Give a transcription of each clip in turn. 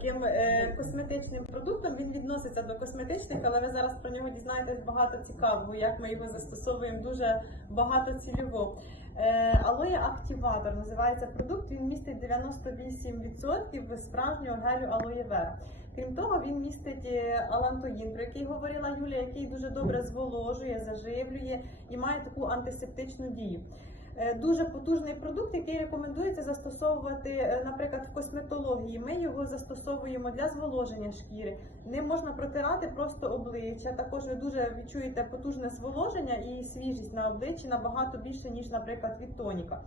таким е, косметичним продуктом. Він відноситься до косметичних, але ви зараз про нього дізнаєтесь багато цікавого, як ми його застосовуємо дуже багато цільово. Е, алоє активатор називається продукт. Він містить 98% справжнього гелю алоє вера. Крім того, він містить е, алантоїн, про який говорила Юлія, який дуже добре зволожує, заживлює і має таку антисептичну дію. Е, Дуже потужний продукт, який рекомендується застосовувати, е, наприклад, в косметології. Ми його застосовуємо для зволоження шкіри. Ним можна протирати просто обличчя. Також ви дуже відчуєте потужне зволоження і свіжість на обличчі набагато більше, ніж, наприклад, від тоніка.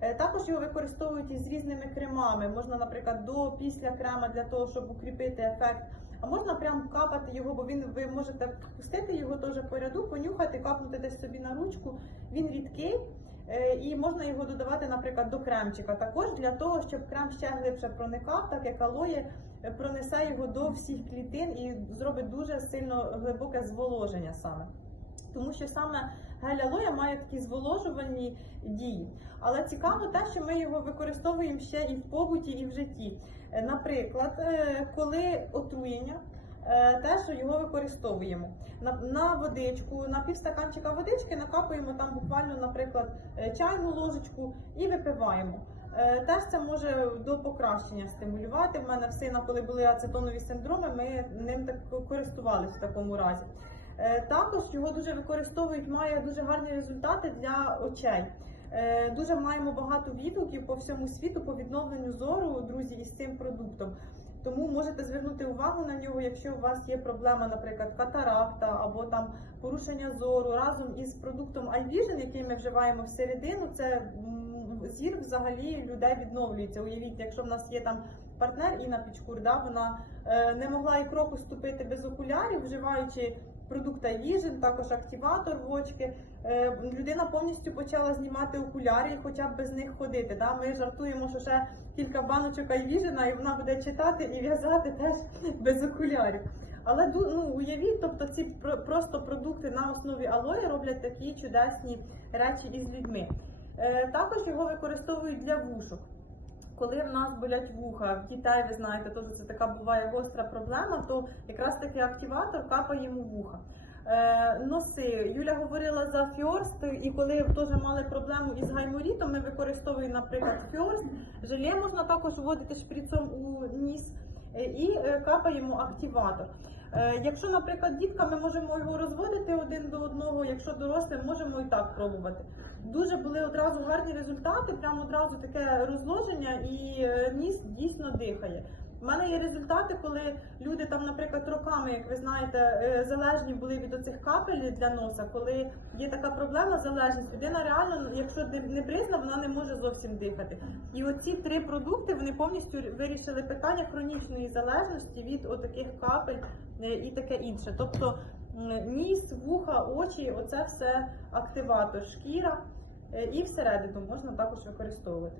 Е, Також його використовують із різними кремами. Можна, наприклад, до після крема для того, щоб укріпити ефект. А можна прям капати його, бо він ви можете пустити його теж по ряду, понюхати, капнути десь собі на ручку. Він рідкий. Е, І можна його додавати, наприклад, до кремчика, також для того, щоб крем ще глибше проникав, так як алоє пронесе його до всіх клітин і зробить дуже сильно глибоке зволоження саме. Тому що саме гель алоє має такі зволожувальні дії. Але цікаво те, що ми його використовуємо ще і в побуті, і в житті. Е, Наприклад, е, коли отруєння, теж його використовуємо. На, на водичку, на півстаканчика водички накапуємо там буквально, наприклад, е, чайну ложечку і випиваємо. Е, Теж це може до покращення стимулювати. В мене в сина, коли були ацетонові синдроми, ми ним так користувалися в такому разі. Е, Також його дуже використовують, має дуже гарні результати для очей. Е, Дуже маємо багато відгуків по всьому світу по відновленню зору, друзі, із цим продуктом. Тому можете звернути увагу на нього, якщо у вас є проблема, наприклад, катаракта або там порушення зору разом із продуктом iVision, який ми вживаємо всередину, це зір взагалі людей відновлюється. Уявіть, якщо в нас є там партнер Інна Пічкур, да, вона е, не могла і кроку ступити без окулярів, вживаючи продукт iVision, також активатор в очки. Е, людина повністю почала знімати окуляри і хоча б без них ходити. Да? Ми жартуємо, що ще кілька баночок iVision, і вона буде читати і в'язати теж без окулярів. Але ну, уявіть, тобто ці просто продукти на основі алої роблять такі чудесні речі із людьми. Е, також його використовують для вушок. Коли в нас болять вуха, в дітей, ви знаєте, теж це така буває гостра проблема, то якраз таки активатор капає йому вуха. Е, носи. Юля говорила за фьорст, і коли теж мали проблему із гайморітом, ми використовуємо, наприклад, фьорст. Желе можна також вводити шприцом у ніс е, і е, капаємо активатор. Е, Якщо, наприклад, дітка, ми можемо його розводити один до одного, якщо дорослим, можемо і так пробувати. Дуже були одразу гарні результати, прямо одразу таке розложення, і е, ніс дійсно дихає. У мене є результати, коли люди там, наприклад, роками, як ви знаєте, е, залежні були від оцих капель для носа, коли є така проблема залежність, людина реально, якщо не- не бризна, вона не може зовсім дихати. І оці три продукти вони повністю вирішили питання хронічної залежності від отаких капель е, і таке інше. Тобто ніс, вуха, очі, оце все активатор, шкіра е, і всередину можна також використовувати.